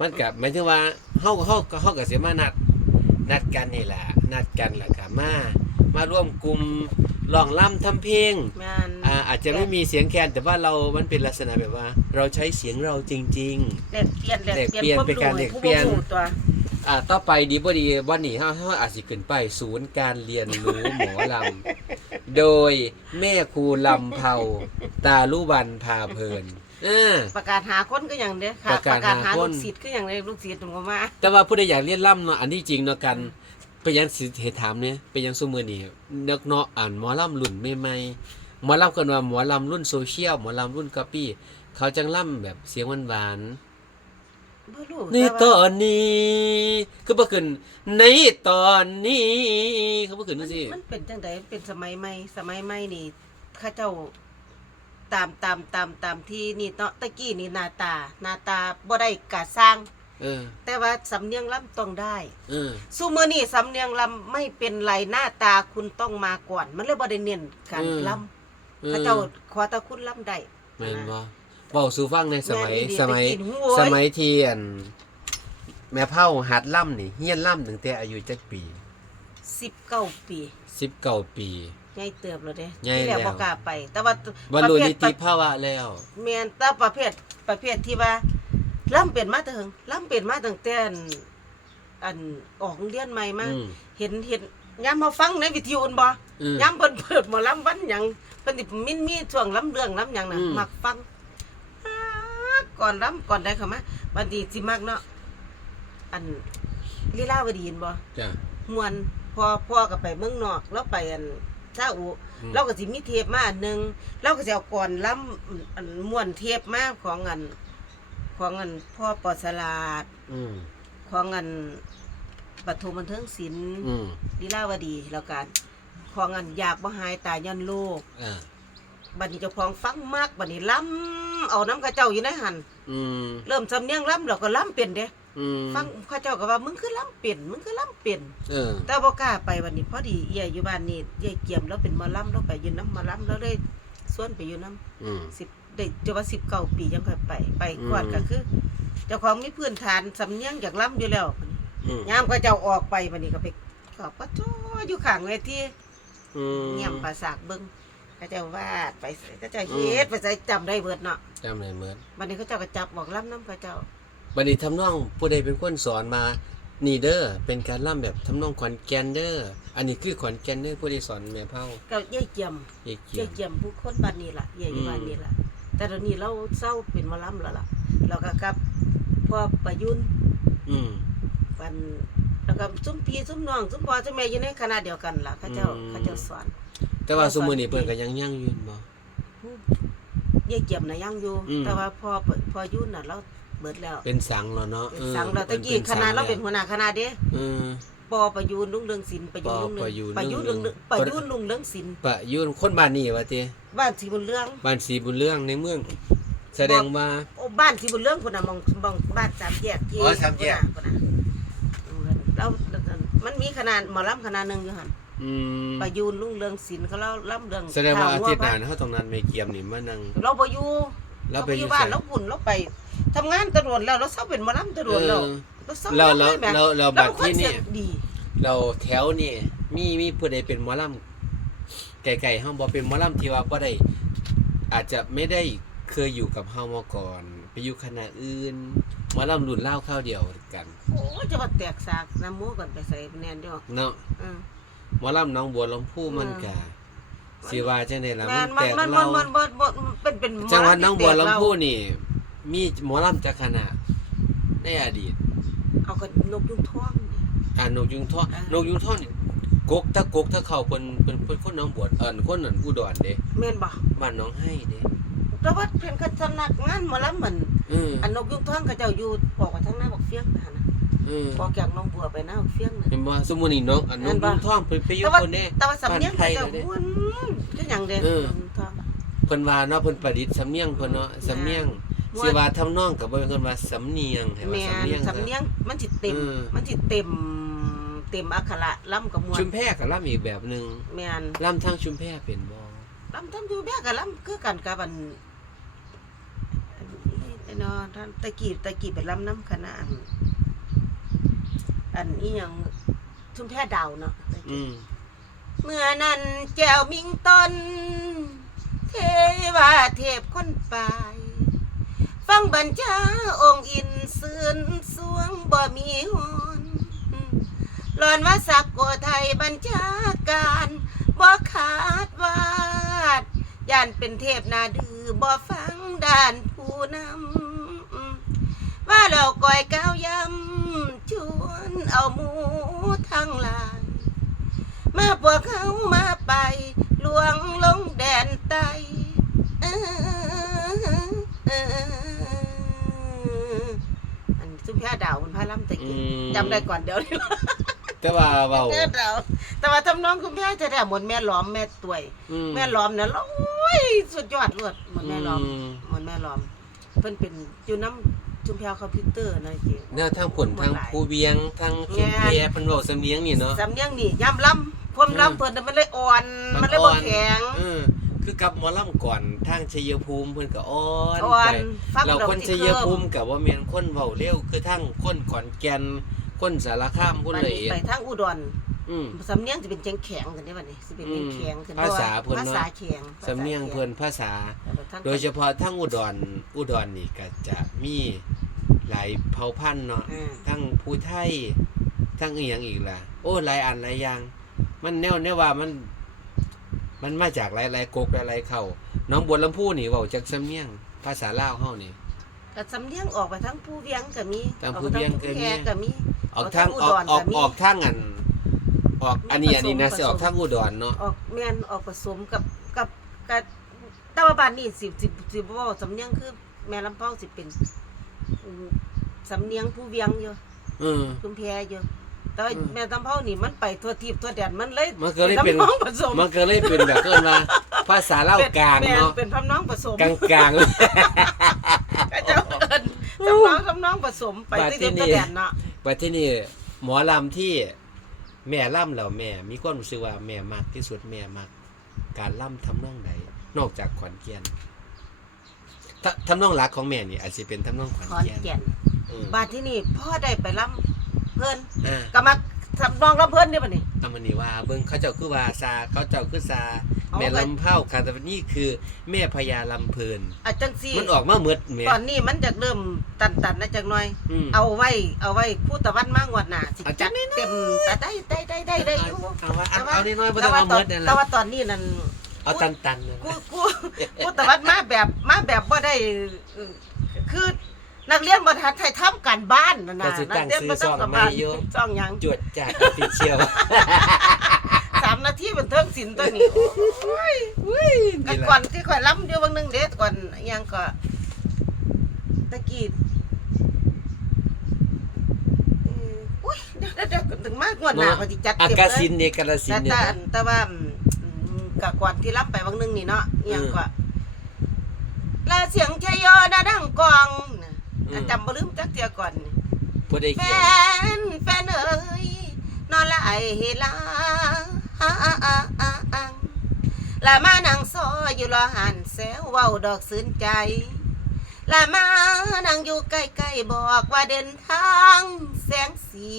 มันกับหมายถึงว่าเฮาเฮาเฮาก็สิมานัดนัดกันนี่แหละนัดกันแล้วก็มา มาร่วมกลุ่มร้องร่ำทำเพลงแม่นอ่าอาจจะไม่มีเสียงแคนแต่ว่าเรามันเป็นลักษณะแบบว่า เราใช้เสียงเราจริง แลกเปลี่ยนแลกแลกเปลี่ยนเปลี่ยนความเป็นการรู้แลกผู้เปลี่ยนบ่รู้ตัวๆอ่าต่อไปดีบ่ดีวันนี้เฮาเฮาอาจสิขึ้นไปศูนย์การเรียนรู้ หมอลำโดยแม่ครูลำเผาตาลุวันพาเพลิน เออ ประกาศหาคนก็อย่างเด้อค่ะประกาศหาคนลูกศิษย์ก็อย่างเด้ลูกศิษย์ผมก็มาแต่ว่าผู้ใดอยากเรียนล่ำเนาะอันที่จริงเนาะกันไปยังสิเหตุถามเนี่ยไปยังซุมือนี่นักเนาะอ่านหมอลำรุ่นใหม่ๆหมอลำกันว่าหมอลำรุ่นโซเชียลหมอลำรุ่นก๊อปปี้เขาจังล่ำแบบเสียงหวานบ่รู้ๆในแต่ตว่าอนนี้คือบ่ขึ้นในตอนนี้เขาบ่ขึ้นจังซี่มันเป็นจังไดเป็นสมัยใหม่สมัยใหม่นี่เข้าเจ้า ตามตามตามตามที่นี่เนาะตะกี้นี่หน้าตาหน้าตาบ่ได้กะสร้าง เออ แต่ว่าสำเนียงล้ำต้องได้เออ ซูมือนี่สำเนียงลำไม่เป็นไรหน้าตาคุณต้องมาก่อน มันเลยบ่ได้เน้นการลำเออพระเจ้าขอแตะคุณลำได้ แม่นบ่เว้าสู่ฟังในสมัยแม่นอีหลีสมัย ไปกินโอ้ย สมัยที่อันแม่เฒ่าหัดล่ำนี่เฮียนล่ำตั้งแต่อายุจักปี สิบเก้าปี 19 ปี ใหญ่เติบแล้วเด้ใหญ่ที่แรกแล้ว บ่กล้าไป แต่ว่าบรรลุประเภนิทติภาวะแล้ว แม่นแต่ประเภทประเภทที่ว่าล่ำเป็นมาแต่เหิงล่ำเป็นมาตั้งแต่อันอันออกโรงเรียนใหม่มาอืม เห็นเห็นยามมาฟังในวิทยุอุ่นบ่อืม ยามเพิ่นเปิดหมอลำวันหยังเพิ่นสิมินมีช่วงลำเรื่องลำหยังน่ะอืม มักฟังอ่าก่อนลำก่อนได้เข้ามาบัดนี้สิมักเนาะอันลีลาวดีนบ่ จ้ะ มวนพอพ่อก็ไปเมืองนอกแล้วไปอัน ซาอุอืมเราก็สิมีเทปมาอันหนึงเราก็สิเอาก่อนลำอันม่วนเทปมาของอันของอันพ่อปอสลาดอืมของอันปฐมบันเทิงศิลป์อืมลีลาวดีแล้วกันของอันอยากบ่หายตายย้อนโลก อ่าบัดนี้เจ้าของฟังมากบัดนี้ล้ำเอาน้ำข้าเจ้าอยู่ในหัน อืม เริ่มสำเนียงล้ำเราก็ล้ำเป็นเด้ อืมฟังข้าเจ้าก็ว่ามึงคือล้ำเป็นมึงคือล้ำเป็น เออ แต่บ่กล้าไปวันนี้พอดีเอี่ยอยู่บ้านนี่เอี่ยเกียมแล้วเป็นหมอล้ำแล้วไปอยู่น้ำหมอล้ำแล้วเลยส่วนไปอยู่น้อืมำสิบได้จะว่าสิบเก้าปียังค่อยไปไปอืม กวาดก็คือเจ้าของมีพื้นฐานสำเนียงจากล้ำอยู่แล้วอืมยามข้าเจ้าออกไปวันนี้ก็ไปขอบพระจ้ออยู่ข้างเวทีอืมเงียบภาษากเบิ่งข้าเจ้าวาดไปใส่ข้าเจ้าเฮ็ดไปใส่จำได้เบิดเนาะจำได้เหมือนวันนี้ข้าเจ้าก็จับบอกล้ำน้ำข้าเจ้า บัดนี้ทำนองผู้ใดเป็นคนสอนมานี่เด้อเป็นการล่ำแบบทำนองขอนแก่นเด้ออันนี้คือขอนแก่นเด้อผู้ใดสอนแม่เฒ่าก็เย่ยเจียมเอกเกียเย่รยติเจียมผู้คนบ้านนี้ล่ะเย่ยอยู่อืม บ้านนี้ล่ะ แต่ตอนนี้เราเศร้าเป็นหมอล้ำแล้วล่ะเราก็กลับพ่อประยุนอืม ปันแล้วก็ซุ้มพี่ซุ้มน้องซุ้มพ่อซุ้มแม่อยู่ในคณะเดียวกันล่ะข้าเจ้าอืมข้าเจ้าสอนแต่ว่าสมมุตินี้เพิ่นก็ยังยั่งยืนบ่เย่ยเจียมน่ะยังอยู่ อืม แต่ว่าพ่อพ่อยุ่นน่ะเรา เบิดแล้ว เป็นสังแล้วเนาะเป็นออสังเราตะกี้ป็คณะสังเราเป็นแล้วหัวหน้าคณะเด้เออปอประยูนลุงเรืองศิลป์ประยูนลุงเรืองปอประยูนประยูนรุ่ลุงงเรืเรือองงประยูนลุงเรืองศิลป์ปะยุนคนบ้านนี้ว่าติบ้านสีบุญเรืองบ้านศรีบุญเรื่องในเมือง แสดงว่าโอ้บ้านสีบุญเรืองคนน่ะมองมองบ้านสามแยกที่อ๋อสามแยกคนน่ะคนน่ะแล้วแล้วมันมีคณะหมอลำคณะหนึ่งอยู่หันอืมประยูนลุงเรืองศิลป์เขาเล่าล่ำเรืองแสดงว่าอาข่ทิตย์หวัน้าวเฮาต้องนัดแม่เกียมนี่มานั่งเราประยูเราไปอยู่บ้านไสเราปุ่นเราไป ทำงานตะรวนแล้วเราเศร้าเป็นหมอลำตะรวนแล้วเออเราเศร้าเราลำเราลยแหมเราเราเราบัดเป็นคนที่นี่เสียงดี เราแถวนี่มีมีผู้ใดเป็นหมอลำไก่ๆเฮาบ่เป็นหมอลำที่ว่าบ่ได้อาจจะไม่ได้เคยอยู่กับเฮามาก่อน ไปอยู่คณะอื่นหมอลำรุ่นเล่าวข้าวเดียวกันโอ้จะมาแตกสากน้ำหมูก่อนไปใส่แนนเดียวเนาะอืมหมอลำหน้องบัวลำพูมันกะสิว่าจังได๋ล่ะแม่มันนแตมันกมันเรามันมันมันมันเป็นเป็นหมอจังหวัดหน้องบัวที่แตกลำเราพูนี่ มีหมอลำจักคณะในอดีตเอากันนกยุงท่วงนี่ อ่านกยุงทองอ่าน นกยุงทองนี่กกถ้ากกถ้าเข้าเพิ่นเพิ่นเพิ่นคนหน้องบัวเอิ้นคนนั้นอุดรเด้แม่นบ่บ้านหน้องให้เด้แต่ว่าเป็นกันสำนักงานหมอลำเหมือนเอออันนกยุงท่วงเขาเจ้าอยู่บอกว่าทั้งหน้าบอกเฟี้ยงนะนะเออบอกจากหน้องบัวไปหน้าบอกเฟี้ยงนะเห็นบ่สมมุตินี่น้องอันนเห็กนบ่ยุงทองเพิ่นไปอยู่แต่ว่า คนแน่ แต่ว่าสำเนียงเขาเจ้าบ้านไทยเลยเด้ม้วนคือหยังเด้เออ นกยุงท่วงเพิ่นว่าเนาะเพิ่นประดิษฐ์สำเนียงเพิ่นเนาะสำเนียงม่วน สิว่าทำนองก็บ่เป็นคนว่าสำเนียงให้ว่าแม่สำเนียงนสำเนียงมันสิเต็ม เออ มันสิเต็ม เต็มอักขระล่ำกับมวลชุมแพก็ล่ำอีกแบบหนึงแม่นล่ำทางชุมแพเป็นบ่ลำทำอยู่แม่กับลำคือกันกับอันออ้เนาะท่านตะกี้ตะกี้ไปลำน้ำคณะอันอันอีหยังชุมแพดาวเนาะตะกี้อืมเมื่อนั้นแก้วมิงต้นเทวาเทพคนปลาย ฟังบัญชาองค์อินเสือนสวงบ่มีหอนหลอนว่าสักโกไทยบัญชาการบ่ขาดวาดย่านเป็นเทพนาดือบ่ฟังด้านผู้นำว่าเราก่อยก้าวยำชวนเอาหมูทั้งหลายมาพวกเขามาไปลวงลงแดนไตเออเอออันสุภาดาวมันพาล่ำตะ อื กี้ ม จำได้ก่อนเดี๋ยวนี้แต่ว่าเว้าเนื้อดาวแต่ว่าทำน้องคุณแม่จะได้หมดแม่ล้อมแม่ตวยอืมแม่ล้อมเนี่ยโอ้ยสุดยอดเลือดหมดแม่ล้อมมหมดแม่ล้อม เพิ่นเป็นอยู่น้ำจุมแพวคอมพิวเตอร์นะจริงแนวทางผลทางผู้เวียงทางชุมเพเพิ่นเว้าสำเนียงนี่เนาะสำเนียงนี่ย่ำล้ำพวมอืมล้ำเพิ่นน่ะมันเลยอ่อน มันมันเลยบ่อ่อนแข็งเออ คือกับหมอลำก่อนทางชัยภูมิเพิ่นก็อ่อนอ่อนไปฟังเราแล้วคนสิชัยภูมิก็บ่แม่นคนเว้าเร็วคือทั้งคนขอนแก่นคนสารคามพุ่นบัดเลยนี้ไปทางอุดรอืม สำเนียงจะเป็นแข็งแข็งๆกันได้บัดนี้สิเป็นอืมแข็งๆขึ้นภาษาเพิ่นภาเนาะษาแข็งสำเนียงเพิ่นภาษาภาษา โดยเฉพาะทั้งอุดรอุดรนี่ก็จะมีหลายเผ่าพันธุ์เนาะ อืมทั้งผู้ไทยทั้งอีหยังอีกล่ะ โอ้หลายอันหลายอย่าง มันแนวแนวว่ามัน มันมาจากหลายๆกกหลายๆเข้าน้องบัวลำพูนี่เว้าจากสำเนียงภาษาลาวเฮานี่ก็สำเนียงออกไปทั้งผู้เวียงก็มีทางผู้เวียงก็มีออไปทางผู้แพก็มี ออกทางออออกกออกทางอุดรก็มีออกทางอันออกอันนี้อันนี้นะผสมสิออกทางอุดรเนาะออกแม่นออกผสมกับกับกับแต่ว่าบ้านนี้สิสิสิบ่เว้าสำเนียงคือแม่ลำเผาสิเป็นอืมสำเนียงผู้เวียงอยู่เออคุณแพอยู่ แต่ว่าอืมแม่ลำเผานี่มันไปทั่วทิพย์ทั่วแดนมันเลยมันก็เลยเป็นทำนองผสมมันก็เลยเป็นแบบเกินว่าภาษาลาวกลางแม่เนาะเป็นทำนองผสมกลางกลางๆเลยก็จะเอิ้นทำนองทำนองผสมไปบาดที่ที่ทิพย์นี่ทั่วแดนเนาะว่าที่นี่หมอลำที่แม่ล่ำแล้วแม่ มีความรู้สึกว่าแม่มักที่สุดแม่มักการล่ำทำนองใดนอกจากขอนแก่นถ้าทำนองหลักของแม่นี่อาจจะเป็นทำนองขอนขอนแก่นแก่นอืมบาดที่นี่พ่อได้ไปรับ เพื่อนอ่าก็มาทำนองรับเพื่อนนี่บัดนี้เอามันนี่ว่าเบิ่งเขาเจ้าคือว่าซาเขาเจ้าคือซาเอาแม่ไป ลำเผาค่ะแต่ว่านี่คือแม่พญาลำเพลิน อาจังซี่มันออกมาหมดแม่ตอนนี้มันจะเริ่มตันๆนะจังหน่อยอืมเอาไว้เอาไว้คู่ตะวันมางวดหน้าสิเอาจัจัดดน้อยๆเต็มแต่ได้ได้ได้ได้ได้อยู่เอาว่าเอาเอาน้อยๆบ่แต่ต้องว่าเอาตหมอนดนั่นแหแต่ละว่าตอนนี้นั่น เอาตันๆนั่นกูล่ะกูกูตะวันมาแบบมาแบบบ่ได้เอ่อคือ นักเรียนบ่ทันไทยทำการบ้านนั่นก็น่ะสินัตั้งเรียนซื้อบ่ซ่องการไม่บ้านอยู่ซ่องหยังจวดจัดออฟฟิเชียลสามนาทีบันเทิงศิลป์ตัวนี้โอ้ยอุ้ยก็นี่แหละก่อนที่ข่อยล้ำอยู่บางหนึงเด็ดก่อนอิหยังก็ตะกี้เอ่ออุ้ยเดี๋ยวเดี๋ยวเดี๋ยวถึงมากงวดหน้าเขาสิจัดอาเต็มกาเลสิยนเนี่ยกาลสินแต่เนี่ยแต่นะแต่ว่าอืมอืมกะก่อนที่ล้ำไปบางหนึงนี่เนาะอิหยังก็ลาเสียงชยโยนะดังกองน่ะ อะจำบ่ลืมจักเทียก่อนนี่ผู้ได้แฟเขียนนแฟนเอ้ยนอนละไอเฮลาฮาอาอาอาอังละมานั่งซออยู่รอหันแซวเว้าดอกสืนใจละมานั่งอยู่ใกล้ๆบอกว่าเดินทางแสงสี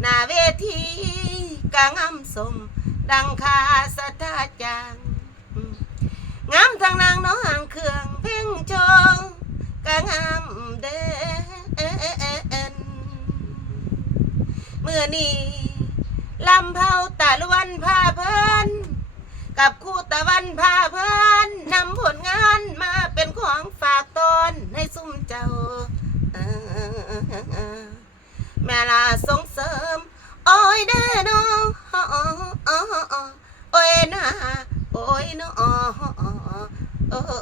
หน้าเวทีกางามสม ดังคาสะทาจางอืมงามทางนางน้องห่างเครื่องเพ่งโชง กางามเด้นเมื่อนี้ลำเผาตะลวนพาเพลินกับคู่ตะวันพาเพลินนำผลงานมาเป็นของฝากตอนให้ซุ่มเจ้าแม่ลาส่งเสริม โอ้ยเด้น้องโอ้ยนะโอ้ยน้อง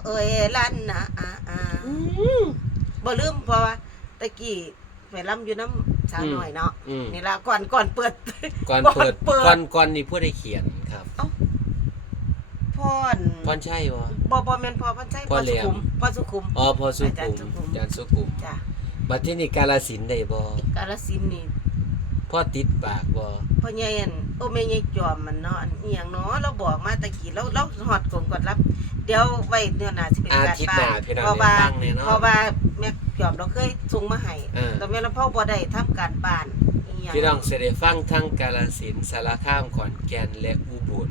โอ้ยลันนะ บ่ลืมเพราะว่าตะกี้ไปล้ำอยู่น้ำสาวน้อยเนาะอืม นี่ละก่อนก่อนเปิด ก่อนก่อนเปิดเปิด ก่อนก่อนนี่ผู้ได้เขียนครับพรพรใช่บ่บ่บ่แม่นพอพันใช่พ่พ่ออเหลี่สุยมขุมพ่อสุขุม อ๋อพอสุอาจารขุย์มสุขุมอาจารย์สุขุมจ้ะบัดที่นี่กาลสินธุ์ได้บ่กาลสินธุ์นี่พ่อติดปากบ่พ่อใหญ่อันโอ้แม่ใหญ่จอมมันเนาะอันอีหยังเนาะเราบอกมาตะกี้เราเราฮอดกลมกดรับ เดี๋ยวไว้เดือนหน้าสิเป็นอาการทิตย์หน้าพี่น้องเพราะว่าได้ฟังแน่นอน เพราะว่าแม่ยอมเราเคยส่งมาให้เออ แต่แม่ละพ่อบ่ได้ทำการบ้านอีหยังพี่น้องเสได็ฟังทั้งกาลสินธุ์สารคามขอนแก่นและอุบล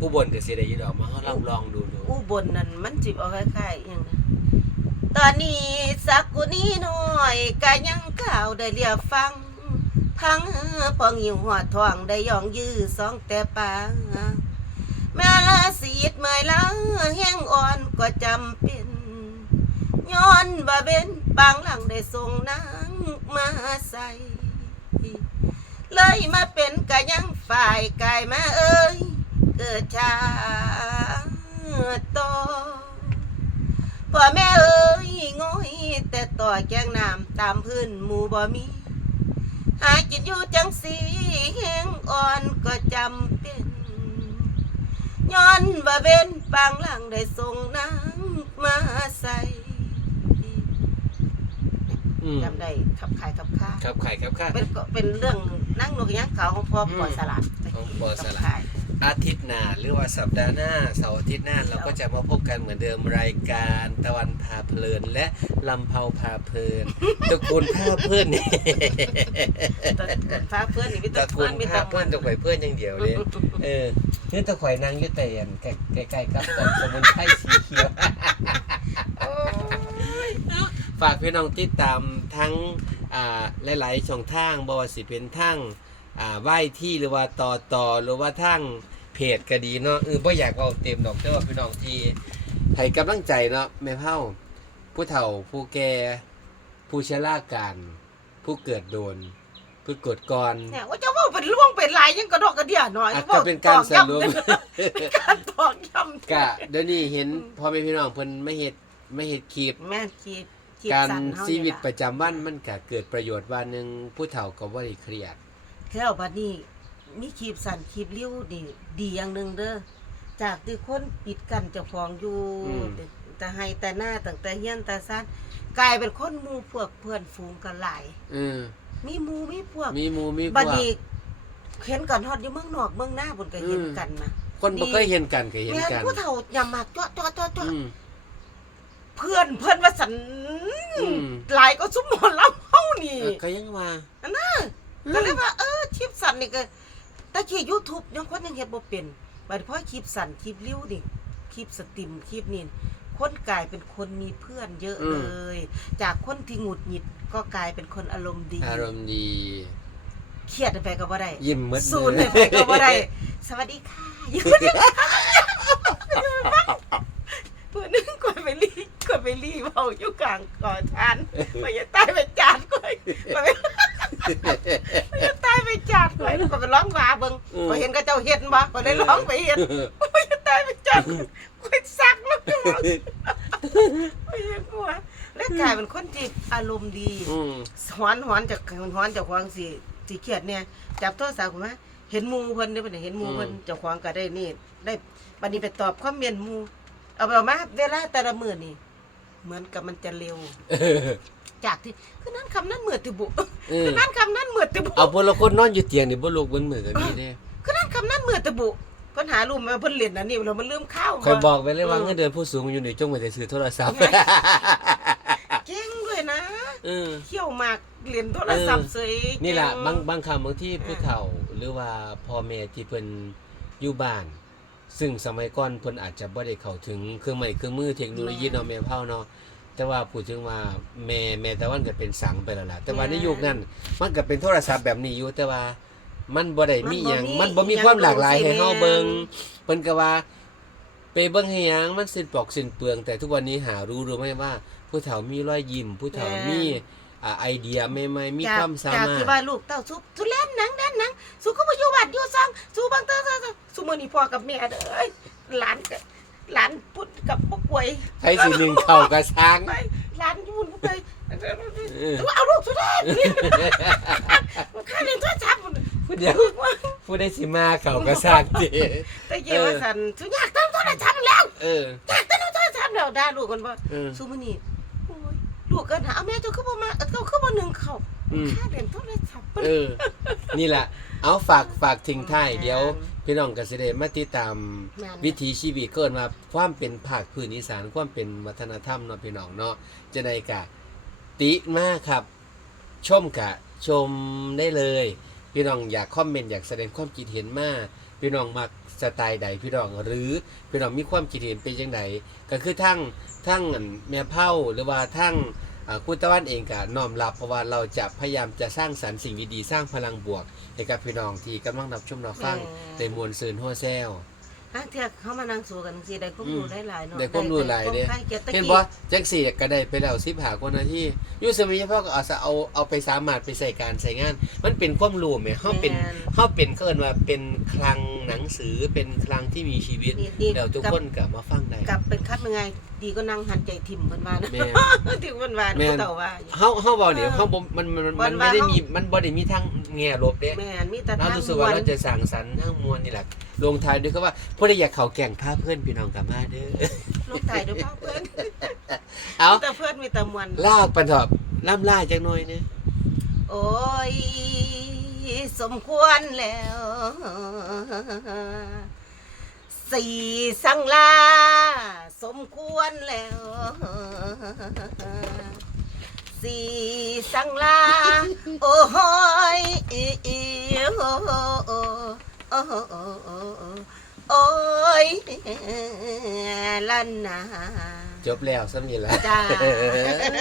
อุบลก็สิได้ยินดอกมาเฮาลองลองดูดูอุบลนั่นมันจิบเอาคล้ายๆอหย่างนะตอนนี้สักกุนี้น้อยก็ยังข่าวได้เรียบฟังพังพองหิวหัวทองได้ยองยื้อสองแต่ปา แม่ละสีดเมื่อยล้าแห้งอ่อนก็จำเป็นย้อนบ่เบ็นบางหลังได้ส่งนางมาใส่เลยมาเป็นกะยังฝ่ายกายมาเอ้ย เกิดชาต่อพ่อแม่เอ้ยง้อยแต่ต่อแกงน้ำตามพื้นหมู่บ่มี หากินอยู่จังสีแห้งอ่อนก็จำ ย้อนบ่เว้นปางหลังได้ส่งน้ำมาใส่อืมจำได้ขับขายขับค้าครับไข่ครับค่ะ เป็นก็เป็นเรื่องนั่งนกยักษ์เขาของพ่อปล่อยสลัดของปล่อยสลัด ขับขายอาทิตย์หน้าหรือว่าสัปดาห์หน้าเสาร์อาทิตย์หน้าเราก็จะมาพบกันเหมือนเดิมรายการตะวันพาเพลินและลำเพาพาเพลินตระกูลพาเพื่อนนี่ ตระกูลฟ้าเพื่อนนี่มีตแต่ระกูเพื่อลนมีพาแต่เพื่อนตะข่อยเพื่อนอย่างเดียวเลย เออ นี่ตะข่อยนางอยุติยนใกล้ๆกับต้นสมุนไพรสีเขียว ฝากพี่น้องติดตามทั้งอ่าหลายๆช่องทางบ่ว่าสิเป็นทั้งอ่าไหว้ที่หรือว่าต่อต่อหรือว่าทั้งเพจก็ดีเนาะเออบ่อยากเอาเต็มดอกแต่ว่าพี่น้องที่ให้กำลังใจเนาะแม่เฒ่า ผู้เฒ่าผู้แก่ผู้ชราการ ผู้เกิดโดน ผู้เกิดก่อน เนี่ยว่าจะว่าเป็นล่วงเป็นลายยังกระดอกกระเดี่ยหน่อยอาจจะเป็นการสรุปเป็นการตอกย้ำกะเดี๋ยวนี้เห็นพ่อแม่พี่น้องเพิ่นไม่เฮ็ดไม่เฮ็ดคลิป แม่นคิดคิดการสั่นเฮาชีวิตนี่ปล่ะระจำวันมันก็เกิดประโยชน์ว่าหนึงผู้เฒ่าก็บ่ได้เครียด แล้วบัดนี้มีคลิปสั่นคลิปเลี้ยวดีดีอย่างหนึ่งเด้อจากที่คนปิดกันเจ้าของอยู่อืม แต่แต่ให้แต่หน้าตั้งแต่เฮียนแต่ซ่านกลายเป็นคนหมู่พวกเพื่อนฝูงกันหลาย เออ มีหมู่มีพวกมีหมู่มีพบัดวก นี้เห็นกันฮอดอยู่เมืองนอกเมืองหน้าบนก็เห็นอืมกันนะคนบ่เคยเห็นกันก็เห็นแม่นกันผู้เฒ่ายำมากจ้อจ้อจ้อจ้ออืม เพื่อนเพื่อนว่าสันอืม หลายก็ซุมหมอนลำเฮานี่ เออก็ยังว่าอันน่ะก็เลยว่าเออคลิปสั่นนี่ก็ตะกี้ YouTube ยังคนยังเฮ็ดบ่เป็นบัดนี้พอคลิปสั่นคลิปริ้วนี่คลิปสตรีมคลิปนี่ คนกลายเป็นคนมีเพื่อนเยอะเลย จากคนที่หงุดหงิดก็กลายเป็นคนอารมณ์ดี อารมณ์ดีเครียดไปก็บ่ได้ยิ้มหมดศูนย์ไปก็บ่ได้ สวัสดีค่ะอยู่ดีเพื่อนนึงกดไปรีกดไปรีเว้าอยู่กลางก่อทานไปอย่าตายไปจานก่อยไปอย่าตายไปจานก่อยก็ไปร้องว่าเบิ่งก็เห็นก็เจ้าเฮ็ดบ่ก็ได้ร้องไปเฮ็ดไปอย่าตายไปจา ไปยังกลัวแล้วกลายเป็นคนที่อารมณ์ดีอืมหอนหอนจากหอนจากควางสิสิเครียดเนี่ยจับโทรศัพท์ขึ้นมาเห็นหมูเพิ่นได้บ่ได้เห็นหมูเพิ่นเจ้าของก็ได้นี่ ได้บัดนี้ไปตอบคอมเมนต์หมูเอาไปเอามาเวลาแต่ละมื้อนี่ เหมือนกับมันจะเร็วเออจากที่คือนั้นคำนั้นเหมือนติบุเออ คือนั้นคำนั้นเหมือนติบุเอาพวกเราคนนอนอยู่เตียงนี่บ่ลุกเบิ่นมือก็มีเด้คือนั้นคำนั้นเหมือนติบุ เพิ่นหารูมมาเพิ่นเล่นอันนี้เรามันลืมข้าวคอยบอกไว้เลยว่าเงินเดือนผู้สูงอายู่นี่จงไว้แต่ซื้อโทรศัพท์เก่งด้วยนะเออเขี่ยวหมากเล่นโทรศัพท์เสยนี่แหละเก่บางบางคำบางที่ผู้เฒ่าหรือว่าพ่อแม่ที่เพิ่นอยู่บ้าน ซึ่งสมัยก่อนเพิ่นอาจจะบ่ได้เข้าถึงเครื่องไม้เครื่องมือเทคโนโลยีเนาะแม่เฒ่าเนาะแต่ว่าพูดถึงว่าแม่แม่ตะวันก็เป็นสังไปแล้วล่ะแต่ว่าในยุคนั้นมันก็เป็นโทรศัพท์แบบนี้อยู่แต่ว่า มันบ่ได้มีหยังมันบ่มีความหลากหลายให้เฮาเบิ่งเพิ่นก็ว่า ไปเบิ่งให้หยังมันสิ้นปอกสิ้นเปลือง แต่ทุกวันนี้หารู้หรือไม่ว่า ผู้เฒ่ามีรอยยิ้มผู้เฒ่ามีอ่าไอเดียใหม่ๆมีจากความสาจากมารที่ถว่าลูกเต้าสุสุเล่นหนังแดนหนังสุก็มาอยู่บ้านอยู่ซังสุบางเต้าเต้าเต้าสุมื้อนี้พ่อกับแม่เด้อเอ้ยหลานกับหลานพุดกับพวกป่วยใช้สิหนึ่งเข่ากระช้างไปหลานอยูนพวกไปเออเอาลูกสุดาข้าเรียนโทรศัพท์ ผู้เดียวผู้ได้สิมาเข่ากระช้างเจแต่เกี่ยวว่าสันสุอยากตั้งโทรศัพท์แล้วเอออยากตั้งโทรศัพท์แล้วด่าลูกกันว่าเออสุมื้อนี้โอ้ยลูกกันหาเอาแม่เจ้าคือบ่มาเออเจ้าคือบ่หนึ่งเขาอืมข้าเรียนโทรศัพท์เออ นี่แหละ เอาฝากฝากทิ้งท้ายเดี๋ยว พี่น้องก็สิได้มาติดตามแม่นวิถีชีวิตเกินมาความเป็นภาคพื้นอีสานความเป็นวัฒนธรรมเนาะพี่น้องเนาะจะได้กะติมากครับ ชมกะชมได้เลย พี่น้องอยากคอมเมนต์อยากแสดงความคิดเห็นมาพี่น้องมักสไตล์ใดพี่น้องหรือพี่น้องมีความคิดเห็นเป็นยังไงก็คือทั้งทั้งอันแม่เผ่าหรือว่าทั้งอ่าคุณตะวันเองก็น้อมรับเพราะว่าเราจะพยายามจะสร้างสรรค์สิ่งดีๆสร้างพลังบวกให้กับพี่น้องที่กำลังรับชมรับฟังในมวลซืนหัวแซว ฮะเที่ยเขามานั่งสู้กันสิได้ความรู้ได้หลายเนาะได้ความรู้หลายเด้ได้เกียรติเห็นกี้บ่จังสี่ก็ได้ไปแล้วสิบหากว่านาทีอยู่สมัยพ่อก็เอาซะเอาเอาไปสามารถไปใส่การใส่งาน มันเป็นความรู้แหมเฮาเป็นแม่นเฮาเป็นเคินว่าเป็นคลังหนังสือเป็นคลังที่มีชีวิตนี่นี่แล้วทุกคนก็มาฟังได้กลับเป็นคัดยังไง ดีก็นั่งหันใจทิ่มเพิ่นว่านะแม่นทิ่มเพิ่นว่าแม่นเต่าว่าอยู่เฮาเฮาเว้าเนี่ยเฮาบ่มันมันมันบ่มันว่าไม่ได้เฮามี มีมันบ่ได้มีทางแง่ลบเด้แม่นมีแต่เราทางรู้สึกมวว่าลเราจะสั่งสรรค์ทางมวลนี่แหละลงท้ายด้วยคำว่าผู้ใดอยากเข้าแก่งพาเพื่อนพี่น้องกลับมาเด้อลูกถ่ายด้วยพ่อเพิ่นเอามีแต่เพิ่นมีแต่มวล ลากปันเถอะล่ำล่าจักหน่อยเนี่ยโอ้ย สมควรแล้ว สี่สังลา สมควรแล้ว สี่สังลา โอ้โหยโอ้โหโอ้โอ้โอ้โอ้โอ้ยลันนาจบแล้วสำนีละจ้า